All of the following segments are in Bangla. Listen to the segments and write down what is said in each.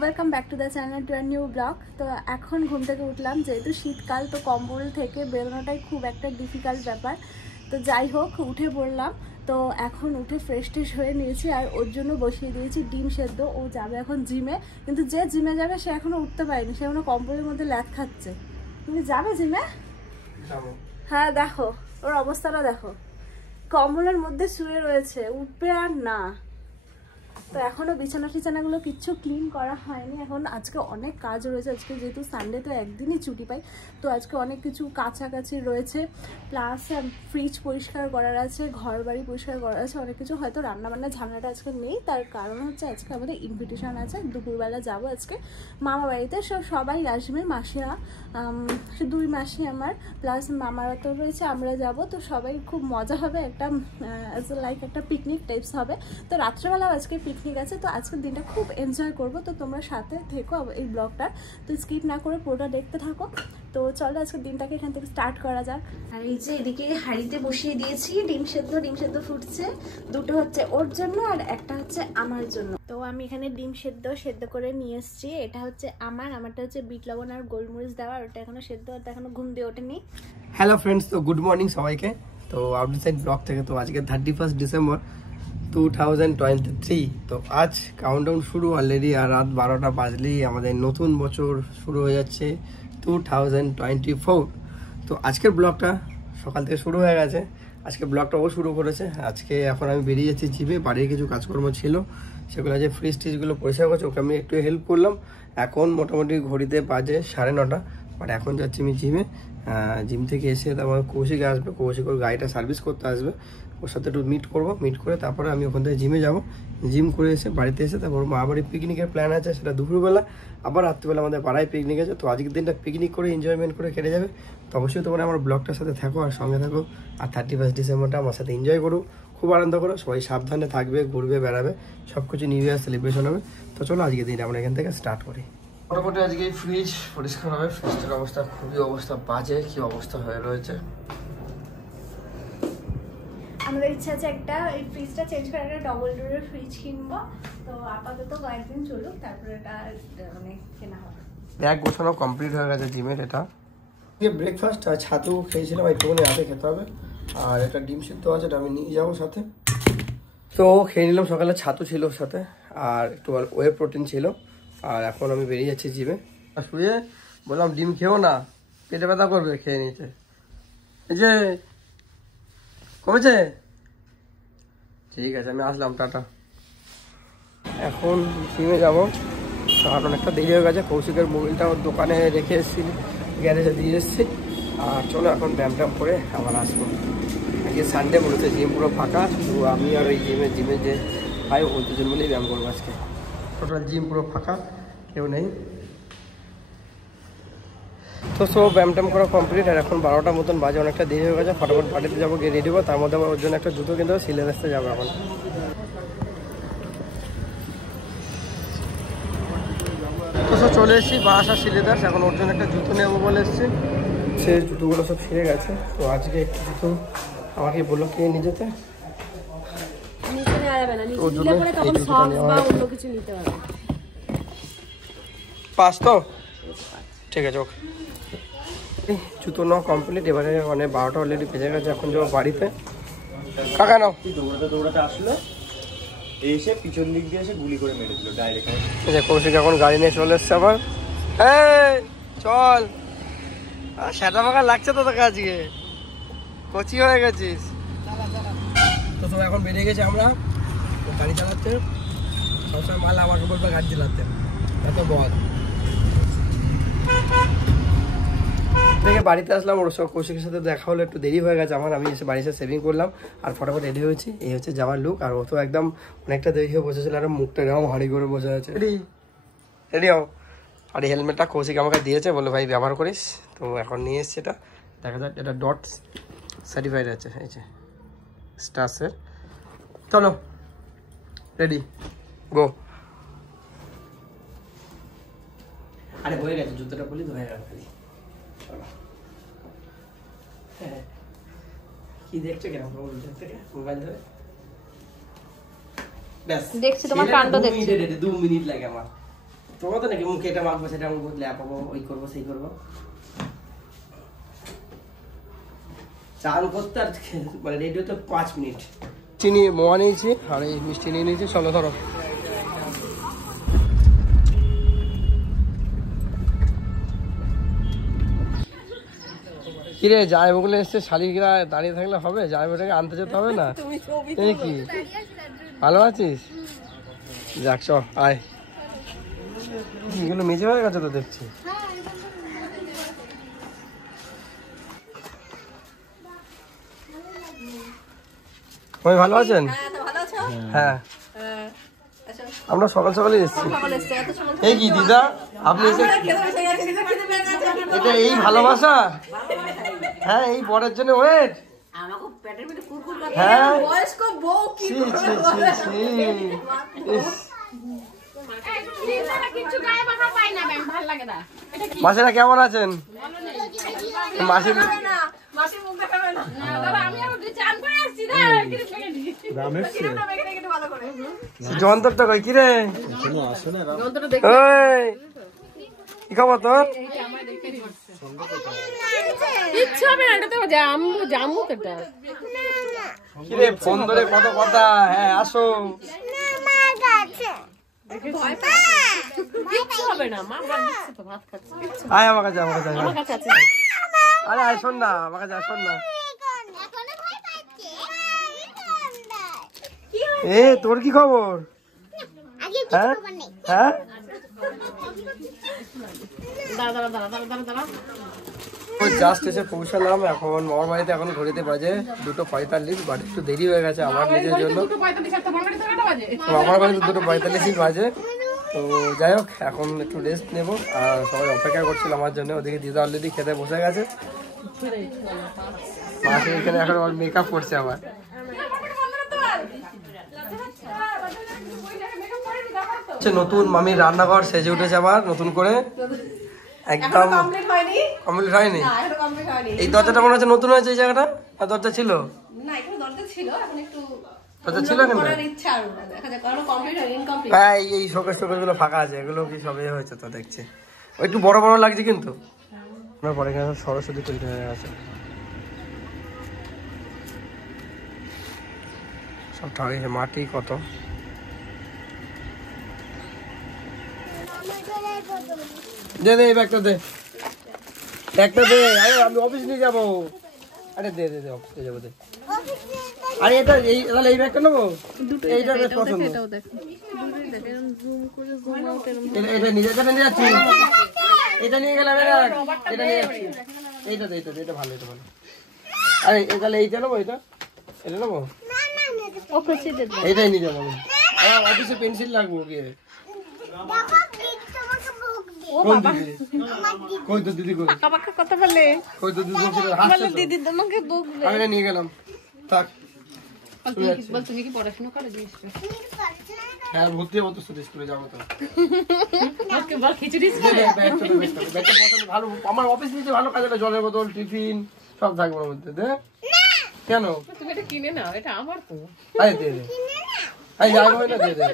Welcome back to the channel to a new blog. তো এখন ঘুম থেকে উঠলাম, যেহেতু শীতকাল তো কম্বল থেকে বেরোনোটাই খুব একটা ডিফিকাল্ট ব্যাপার। তো যাই হোক, উঠে পড়লাম। তো এখন উঠে ফ্রেশ ট্রেশ হয়ে নিয়েছি, আর ওর জন্য বসিয়ে দিয়েছি ডিম সেদ্ধ। ও যাবে এখন জিমে, কিন্তু যে জিমে যাবে সে এখনও উঠতে পারেনি, সে এখনও কম্বলের মধ্যে ল্যাদ খাচ্ছে। তুমি যাবে জিমে? হ্যাঁ, দেখো ওর অবস্থাটা দেখো, কম্বলের মধ্যে শুয়ে রয়েছে, উঠবে আর না। তো এখনও বিছানা টিছানাগুলো কিচ্ছু ক্লিন করা হয়নি। এখন আজকে অনেক কাজ রয়েছে, আজকে যেহেতু সানডে তো একদিনই ছুটি পাই, তো আজকে অনেক কিছু কাছাকাছি রয়েছে, প্লাস ফ্রিজ পরিষ্কার করার আছে, ঘর বাড়ি পরিষ্কার করার আছে, অনেক কিছু। হয়তো রান্নাবান্নার ঝামেলাটা আজকে নেই, তার কারণ হচ্ছে আজকে আমাদের ইনভিটেশন আছে, দুপুরবেলা যাব আজকে মামা বাড়িতে। সবাই আসবে, মাসিরা, দুই মাসি আমার, প্লাস মামারা তো রয়েছে, আমরা যাব। তো সবাই খুব মজা হবে, একটা লাইক একটা পিকনিক টাইপস হবে। তো রাত্রেবেলাও আজকে পিকনিক আছে, তো আজকের দিনটা খুব এনজয় করব। তো তোমরা সাথে থেকো এই ব্লগটা, তো স্কিপ না করে পুরোটা দেখতে থাকো। তো চলো আজকের দিনটাকে এখান থেকে স্টার্ট করা যাক। আর এই যে এদিকে হাঁড়িতে বসিয়ে দিয়েছি ডিম সেদ্ধ ফুটছে। দুটো হচ্ছে ওর জন্য আর একটা হচ্ছে আমার জন্য। তো আমি এখানে ডিম সেদ্ধ করে নিয়ে এসেছি। এটা হচ্ছে আমারটা হচ্ছে বিট লবণ আর গোলমরিচ দেওয়া, ওটা এখনো সেদ্ধ, ওটা এখনো ঘুম দিয়ে ওঠেনি। হ্যালো ফ্রেন্ডস, তো গুড মর্নিং সবাইকে। তো আউটসাইড ব্লগ থেকে, তো আজকে 31 ডিসেম্বর 2023। তো আজ কাউন্টডাউন শুরু অলরেডি, আর রাত 12টা বাজলেই আমাদের নতুন বছর শুরু হয়ে যাচ্ছে 2024। তো আজকের ব্লগটা সকাল থেকে শুরু হয়ে গেছে, আজকে ব্লগটা ও শুরু করেছে। আজকে এখন আমি বেরিয়ে যাচ্ছি জিমে, বাড়ির কিছু কাজকর্ম ছিল, সেগুলো যে ফ্রিজ টিজগুলো পরিষ্কার করছে, ওকে আমি একটু হেল্প করলাম। এখন মোটামুটি ঘড়িতে বাজে 9:30, বাট এখন যাচ্ছি আমি জিমে। জিম থেকে এসে তারপর কৌশিক আসবে, কৌশিক ওর গাড়িটা সার্ভিস করতে আসবে, ওর সাথে একটু মিট করে তারপরে আমি ওখান থেকে জিমে যাব। জিম করে এসে বাড়িতে এসে তারপর মা বাড়ি পিকনিকের প্ল্যান আছে, সেটা দুপুরবেলা। আবার রাত্রিবেলা আমাদের পাড়ায় পিকনিক আছে। তো আজকের দিনটা পিকনিক করে এনজয়মেন্ট করে কেটে যাবে। তো অবশ্যই তোমরা আমার ব্লগটার সাথে থাকো আর সঙ্গে থাকো, আর 31 ডিসেম্বরটা আমার সাথে এনজয় করো, খুব আনন্দ করো। সবাই সাবধানে থাকবে, ঘুরবে, বেড়াবে, সব কিছু নিউ ইয়ার সেলিব্রেশন হবে। তো চলো আজকের দিনটা আমরা এখান থেকে স্টার্ট করি। মোটামুটি আজকে ফ্রিজ পরিষ্কার হবে। ফ্রিজটার অবস্থা খুবই বাজে, কি অবস্থা হয়ে রয়েছে। আমাদের ইচ্ছা আছে একটা এই ফ্রিজটা চেঞ্জ করে একটা ডবল ডোরের ফ্রিজ কিনবো। তো আপাতত কয়েকদিন চলুক, তারপরে এটা মানে কেনা হবে। ব্যাগ গোছানো কমপ্লিট হয়ে গেছে জিমের। এটা ব্রেকফাস্ট আর ছাতু খেয়েছিলাম, একটুখানি রাতে খেতে হবে। আর একটা ডিম সিদ্ধ আছে, এটা আমি নিয়ে যাবো সাথে। তো খেয়ে নিলাম, সকালে ছাতু ছিল সাথে, আর একটু ওয়ে প্রোটিন ছিল। আর এখন আমি বেরিয়ে যাচ্ছি জিমে। শুয়ে বললাম ডিম খেও না, পেটে ব্যথা করবে, খেয়ে নিয়েছে। এই যে কমেছে, ঠিক আছে আমি আসলাম, টাটা। এখন জিমে যাবো, কারণ একটা দেরি হয়ে গেছে। কৌশিকের মোবাইলটা ওর দোকানে রেখে এসেছি, গ্যারেজে দিয়ে এসেছি। আর চলো এখন ব্যায়াম করে আবার আসবো। আজকে সানডে বলেছে, জিম পুরো ফাঁকা, শুধু আমি আর ওই জিমে যে ভাই ও দুজন মিলেই ব্যায়াম করবো আজকে। টোটাল জিম পুরো ফাঁকা, কেউ নেই। তো সব ব্যায়াম করা কমপ্লিট। আর এখন 12টার মতন বাজে, অনেকটা দেরি হয়ে গেছে। ফটাফট বাড়িতে যাবো, গিয়ে রেডি হবো। তার মধ্যে আমার ওর জন্য একটা জুতো কিনতে হবে, সিলেট আসতে যাবো এখন। তো সব চলে এসেছি বাসা সিলেদাস, এখন ওর জন্য একটা জুতো নেবো বলে এসেছি। সে জুতোগুলো সব ছিঁড়ে গেছে, তো আজকে একটু জুতো আমাকে বললো কিনে নিয়ে যেতে। ঠিক আছে, ওকে। জুতো নাও কমপ্লিট। এবারে মানে 12টা অলরেডি বেজে গেছে, এখন যাবো বাড়িতে। কাকা নাও। দৌড়াতে আসলো, এসে পিছন দিক দিয়ে এসে গুলি করে মেরেছিল ডাইরেক্ট। কৌশিক এখন গাড়ি নিয়ে চলে এসছে আবার। চল, সেটা মাখা লাগছে তো তোকে, আজকে কচি হয়ে গেছিস। তো সব এখন বেরিয়ে গেছে, আমরা গাড়ি চালাতে। সবসময় মাল আমাকে বলবে গাড়ি চালাতে, এত বল। থেকে বাড়িতে আসলাম, ওর সব কৌশিকের সাথে দেখা হলো, একটু দেরি হয়ে গেছে আমার। আমি এসে বাড়িতে সেভিং করলাম আর ফটাফট রেডি হয়েছি। এই হচ্ছে যাওয়ার লুক। আর ও তো একদম অনেকটা দেরি হয়ে বসেছিল, আর মুখটা এরকম হাঁড়ি করে বসে আছে। রেডি হও। আর এই হেলমেটটা কৌশিক আমাকে দিয়েছে, বলে ভাই ব্যবহার করিস। তো এখন নিয়ে এসছি, এটা দেখা যাক। এটা ডট সার্টিফাইড আছে, এই যে স্টার্সের। চলো রেডি গো। আরে হয়ে গেছে, জুতোটা বলি হয়ে গেল। কি দেখছো কেন মোবাইল ধরে? দেখছি তোমার কাণ্ড, দেখছি। 2 মিনিট লাগে আমার। তোমার তো নাকি মুখে এটা মাখবো সেটা আমি বদলে পাবো, ওই করবো সেই করবো। চান করতে আর মানে রেডি হতে 5 মিনিট। চিনি মোয়া নিয়েছি আর এই মিষ্টি নিয়ে নিয়েছি, চলো ধরো। কিরে যাই বলে এসছে, শালিকরা দাঁড়িয়ে থাকলে হবে? যাই ওটাকে আনতে যেতে হবে না? এই কি ভালো আছিস? যাক চ আয়। এগুলো মেজে হয়ে গেছে তো দেখছি। তুমি ভালো আছেন? হ্যাঁ আমরা সকাল সকালে এসেছি। এই কি দিদা আপনি এটা এই ভালোবাসা? হ্যাঁ এই বরের জন্য ওয়েট। হ্যাঁ মাসিরা কেমন আছেন? মাসির যন্ত্রটা কই কিরে? কি খবর তোর? কিরে ফোন ধরে কত কথা। হ্যাঁ আসো। আয় আমার কাছে, আমার কাছে। আরে আয় শোন না, আমার কাছে শোন না। এ তোর কি খবর? হ্যাঁ হ্যাঁ জাস্ট এসে পৌঁছালাম এখন মামার বাড়িতে। এখন ঘড়িতে বাজে 2:45, বাট একটু দেরি হয়ে গেছে আমার নিজের জন্য। আমার বাড়িতে 2:45 বাজে। তো যাই হোক এখন একটু রেস্ট নেবো আর সবাই অপেক্ষা করছিল আমার জন্য। ওদিকে দিদা অলরেডি খেতে বসে গেছে। মাসি এখানে এখন আমার মেকআপ করছে আবার। নতুন মামির রান্নাঘর সেজে উঠেছে আবার নতুন করে, একদম কমপ্লিট হয়নি। এই দরজাটা মনে হচ্ছে নতুন হয়েছে। এই জায়গাটা আর দরজা ছিল না? দরজা ছিল কেন? হ্যাঁ এই শোকেস টোকেস গুলো ফাঁকা আছে, এগুলো কি সব হয়েছে তো দেখছি। একটু বড় বড় লাগছে কিন্তু। আমার পরে এখানে সরস্বতী তৈরি হয়ে আছে, সব ঠাকুর মাটি কত। দে দে এই ব্যাগটা দে, ব্যাগটা দে। আরে আমি অফিস নিয়ে যাবো। আরে দে দে দে অফিস নিয়ে যাবো দে। আরে এটা এই তাহলে এই ব্যাগটা নেবো। এইটা বেশ পছন্দ। এটা নিয়ে যাচ্ছি। এটা নিয়ে গেলাম। এটা নিয়ে যাচ্ছি। এইটা দে, এইটা দে, এটা ভালো, এটা ভালো। আরে তাহলে এইটা নেবো, এটা এটা নেবো। এইটাই নিয়ে যাবো আমি। আমার অফিসে পেন্সিল লাগবো কি? নিয়ে গেলাম থাক। হ্যাঁ ভর্তি হবো তো স্কুলে যাবো তো। ভালো আমার অফিস নিচে ভালো কাজ, জলের বোতল টিফিন সব থাকবে ওর মধ্যে। দে কেন তুমি এটা কিনে নাও, এটা আমার তো। আরে দে দে, আই যাবো না, দে দে।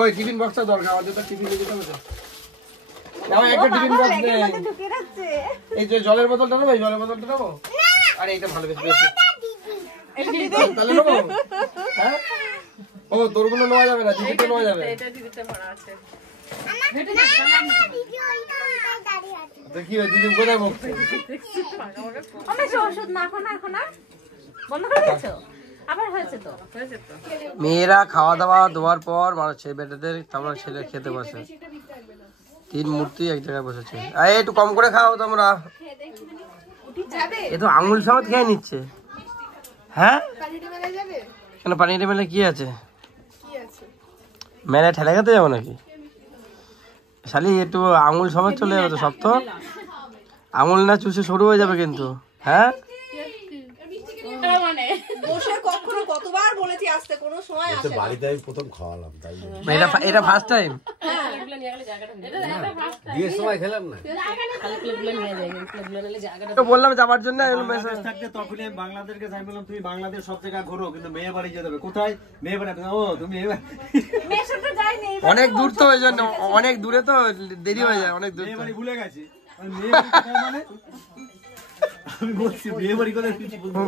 ওই টিফিন বক্সটা দরকার আমাদের, তো টিফিন নিয়ে যেতে হবে তো। আমার একটা টিফিন বক্স নেই। এই যে জলের বোতলটা নেবো, এই জলের বোতলটা নেবো। আরে এটা ভালো বেশি বেশি তাহলে নেবো। হ্যাঁ ও তোরগুলো নেওয়া যাবে না, দিদিটা নেওয়া যাবে। কি হয় দিদি কোথায় বকছে? মেয়েরা খাওয়া দাওয়া দেওয়ার পর ছেলে বেটাদের তারপর ছেলে খেতে বসে। 3 মূর্তি এক জায়গায় বসেছে। একটু কম করে খাও তোমরা। এ তো আঙুল সমেত খেয়ে নিচ্ছে। হ্যাঁ কেন পানিটা মেলে কি আছে? মেলে ঠেলে খেতে যাবো নাকি? শালি একটু আঙুল সমেত চলে যাবে তো, সব তো আঙুল না চুষে সরু হয়ে যাবে কিন্তু। হ্যাঁ এটা ফার্স্ট টাইম। বললাম যাবার জন্য বাংলাদেশকে যাই বললাম তুমি বাংলাদেশ সব জায়গায় ঘোরো, কিন্তু মেয়ে বাড়ি যেতে হবে। কোথায় মেয়ে বাড়ি? ও তুমি অনেক দূর তো ওই জন্য, অনেক দূরে তো দেরি হয়ে যায়, অনেক দূর। মেয়ে বাড়ি ভুলে গেছে, মেয়ে বাড়ি কোথায় মানে আমি বলছি মেয়ে বাড়ি কোথায়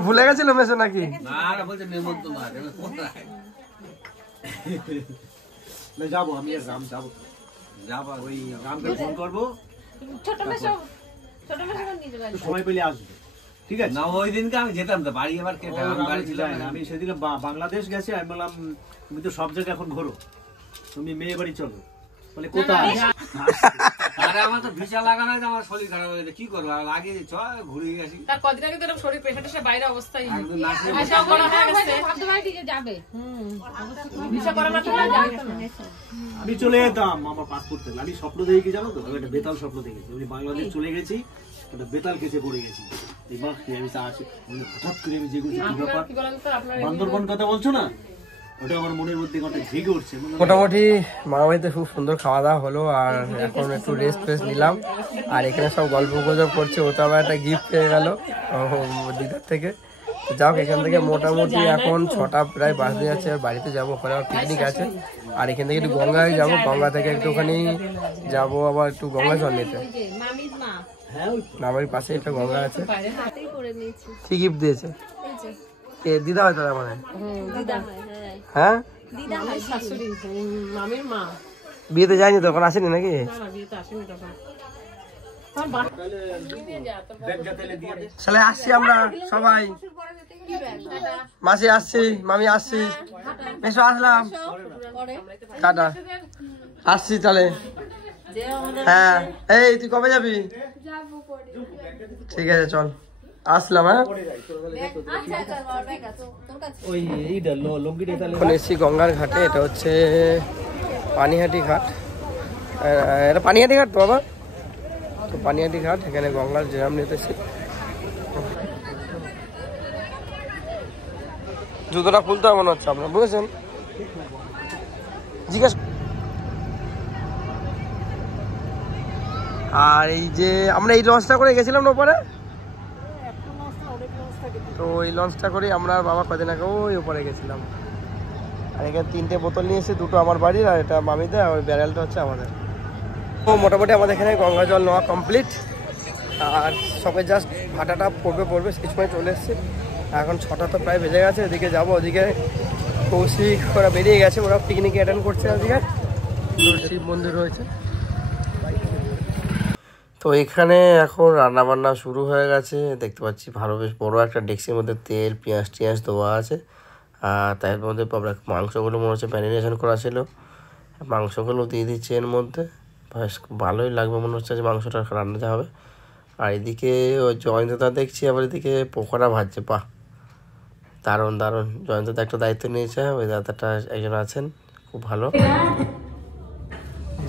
ভুলে গেছিল মেসো নাকি? না বলছে নেমন্তন্ন না কোথায় না যাবো আমি আর রাম যাবো, যাবা ওই রামকে ফোন করবো, ছোট মেশো নিয়ে চলে আসবে। সময় পেলে আসবে, ঠিক আছে? না ওই দিনকে আমি যেতাম তো বাড়ি আবার কেটে আমি বাড়ি ছিলাম না। আমি সেদিন বাংলাদেশ গেছে, আমি বললাম তুমি তো সব জায়গায় এখন ঘোরো, তুমি মেয়ে বাড়ি চলো, বলে কোথায়? আরে আমার তো ভিসা লাগানো হয়েছে, আমার শরীর খারাপ হয়ে গেছে, কি করবো আগে চ ঘুরে গেছি তার কদিন আগে তো এরকম শরীর প্রেশার বাইরে অবস্থায় একদম নাচে ভিসা করা হয়ে গেছে, ভাবতে পারি ঠিক যাবে। ভিসা করা না থাকলে যাবে না। আমি চলে যেতাম আমার পাসপোর্ট থেকে, আমি স্বপ্ন দেখে কি জানো তো, আমি একটা বেতাল স্বপ্ন দেখেছি, আমি বাংলাদেশ চলে গেছি, একটা বেতাল কেসে পড়ে গেছি, এবার আমি তা আছে হঠাৎ করে আমি যেগুলো কি ব্যাপার কি বলেন তো আপনার বান্দরবন কথা বলছো না, ওটা আমার মনের মধ্যে একটা জেগে উঠছে। মোটামুটি মামাবাড়িতে খুব সুন্দর খাওয়া দাওয়া হলো, আর এখন একটু রেস্ট ফেস্ট নিলাম। আর এখানে সব গল্প গুজব করছে, ও তো আবার একটা গিফট পেয়ে গেল দিদার থেকে। তো যাও, এখান থেকে মোটামুটি এখন 6টা প্রায় বাজতে যাচ্ছে, আর বাড়িতে যাবো, ওখানে আবার পিকনিক আছে। আর এখান থেকে একটু গঙ্গায় যাবো, গঙ্গা থেকে একটুখানি যাবো আবার একটু গঙ্গা জল নিতে। মামির মা আমার পাশে একটা গঙ্গা আছে। বাইরে হাতেই করে নিয়েছি। কি গিফট দিয়েছে? কে দিদা হয়তো তার মানে? দিদা হ্যাঁ, দিদা হয় শাশুড়ি, মামির মা। বিয়েতে যায়নি তখন, আসেনি নাকি? না না বিয়েতে আসেনি তখন। তাহলে আসছি আমরা সবাই, মাসি আসছি, মামি আসছি, এসো আসলাম, টাটা, আসছি তাহলে। হ্যাঁ, এই তুই কবে যাবি? ঠিক আছে চল, আসলাম। হ্যাঁ, ওই এইটা লঙ্গিটা তাহলে এখন এসছি গঙ্গার ঘাটে, এটা হচ্ছে পানিহাটি ঘাট। এটা পানিহাটি ঘাট তো বাবা, তো পানিহাটি ঘাট, এখানে গঙ্গার জেরাম নিতেছি। জুতোটা খুলতে হবে মনে হচ্ছে আপনার, বুঝেছেন? জিজ্ঞেস। আর এই যে আমরা এই লঞ্চটা করে গেছিলাম না ওপরে, তো এই লঞ্চটা করে আমরা আর বাবা কদিন আগে ওই ওপরে গেছিলাম। আর এখানে 3টে বোতল নিয়ে এসে, 2টো আমার বাড়ির, আর এটা মামিদের, আর ওই ব্যারেলটা হচ্ছে আমাদের। তো মোটামুটি আমাদের এখানে গঙ্গা জল নেওয়া কমপ্লিট, আর সবাই জাস্ট ভাটাটা পড়বে সেই সময় চলে এসেছি। এখন 6টা তো প্রায় বেজে গেছে, এদিকে যাবো। ওদিকে কৌশিক ওরা বেরিয়ে গেছে, ওরা পিকনিক অ্যাটেন্ড করছে। ওদিকে শিব মন্দির রয়েছে। তো এখানে এখন রান্নাবান্না শুরু হয়ে গেছে, দেখতে পাচ্ছি ভালো বেশ বড় একটা ডেক্সির মধ্যে তেল পেঁয়াজ টিয়াজ দেওয়া আছে। আর তার মধ্যে মাংসগুলো মনে হচ্ছে ম্যারিনেশন করা ছিল, মাংসগুলো দিয়ে দিচ্ছে এর মধ্যে। বেশ ভালোই লাগবে মনে হচ্ছে যে মাংসটা রান্নাতে হবে। আর এদিকে ওই জয়ন্তদা দেখছি আবার এদিকে পকোড়া ভাজছে, বাহ দারুণ দারুণ। জয়ন্তদা একটা দায়িত্ব নিয়েছে, ওই দাদাটা একজন আছেন খুব ভালো।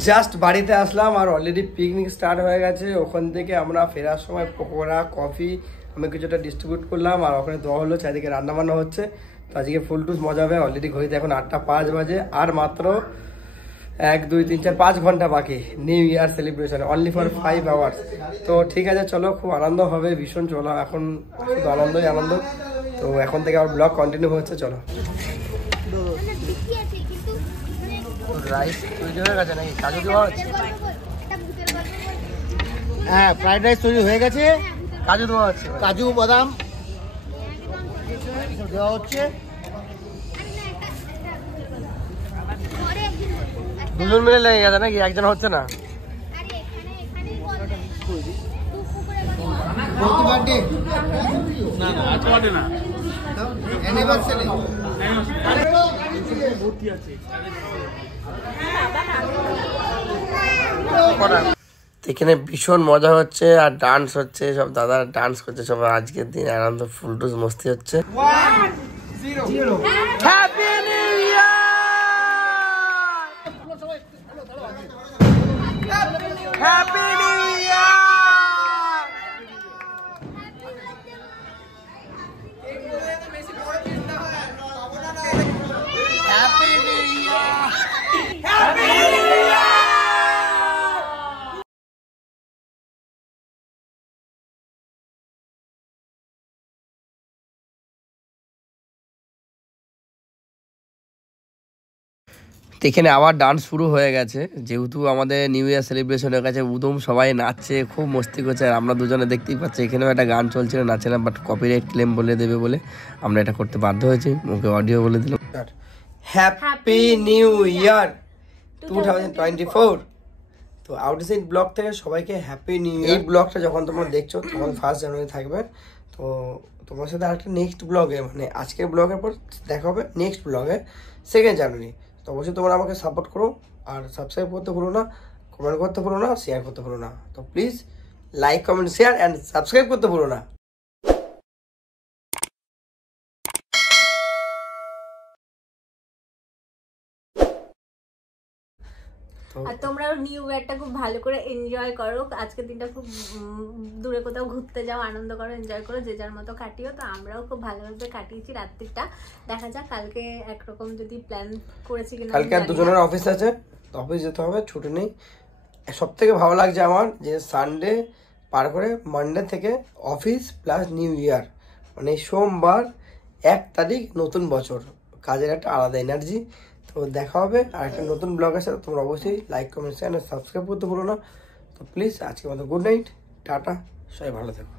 জাস্ট বাড়িতে আসলাম, আর অলরেডি পিকনিক স্টার্ট হয়ে গেছে। ওখান থেকে আমরা ফেরার সময় পকোড়া কফি আমি কিছুটা ডিস্ট্রিবিউট করলাম, আর ওখানে দেওয়া হলো, চারিদিকে রান্নাবান্না হচ্ছে। তো আজকে ফুল টুস মজা হবে। অলরেডি ঘড়িতে এখন 8টা 5 বাজে, আর মাত্র 1 2 3 4 5 ঘন্টা বাকি new year celebration, only for 5 hours. তো ঠিক আছে চলো, খুব আনন্দ হবে ভীষণ। চলো এখন শুধু আনন্দই আনন্দ। তো এখন থেকে আমার ব্লগ কন্টিনিউ হচ্ছে, চলো। রাইস তৈরি হয়ে গেছে নাকি? কাজু দেওয়া হচ্ছে? হ্যাঁ, ফ্রাইড রাইস তৈরি হয়ে গেছে, কাজু দেওয়া হচ্ছে, কাজু বাদাম দেওয়া হচ্ছে। দুজন মিলে লেগে গেছে নাকি? একজন হচ্ছে না? না না আজ বাড়ে না, অ্যানিভার্সারি এখানে ভীষণ মজা হচ্ছে, আর ডান্স হচ্ছে, সব দাদা ডান্স করছে, সব আজকের দিন আনন্দ ফুলটুস মস্তি হচ্ছে। Happy new year, happy new এখানে আবার ডান্স শুরু হয়ে গেছে, যেহেতু আমাদের নিউ ইয়ার সেলিব্রেশনের কাছে উদম সবাই নাচছে, খুব মস্তি করছে। আর আমরা দুজনে দেখতেই পাচ্ছি এখানেও একটা গান চলছিল, নাচছিলাম, বাট কপিরাইট ক্লেম বলে দেবে বলে আমরা এটা করতে বাধ্য হয়েছি, মুখে অডিও বলে দিলাম। Happy new year 2024। তো আউটসাইড ব্লগ থেকে সবাইকে হ্যাপি নিউ ইয়ার। এই ব্লগটা যখন তোমরা দেখছো তখন 1 জানুয়ারি থাকবে। তো তোমার সাথে আরেকটা নেক্সট ব্লগে, মানে আজকের ব্লগের পর দেখা হবে নেক্সট ব্লগে 2 জানুয়ারি। তো অবশ্যই তোমরা আমাকে সাপোর্ট করো, আর সাবস্ক্রাইব করতে ভুলো না, কমেন্ট করতে ভুলো না, শেয়ার করতে ভুলো না। তো please like, comment, share and subscribe করতে ভুলো না। আর তোমরাও নিউ ইয়ারটা খুব ভালো করে এনজয় করো। আজকের দিনটা খুব দূরে কোথাও ঘুরতে যাও, আনন্দ করো, এনজয় করো, যে যার মতো কাটিও। তো আমরাও খুব ভালোভাবে কাটিয়েছি রাত্রিটা। দেখা যাক কালকে একরকম যদি প্ল্যান করেছি কিনা। কালকে আর দুজনের অফিস আছে, তো অফিস যেতে হবে, ছুটি নেই। সব থেকে ভালো লাগছে আমার যে সানডে পার করে মানডে থেকে অফিস প্লাস নিউ ইয়ার, মানে সোমবার 1 তারিখ নতুন বছর, কাজের একটা আলাদা এনার্জি। তো দেখা হবে আর একটা নতুন ব্লগের সাথে। তোমরা অবশ্যই লাইক, কমেন্ট, শেয়ার, সাবস্ক্রাইব করতে ভুলো না। তো প্লিজ আজকে মতো গুড নাইট, টাটা, সবাই ভালো থেকো।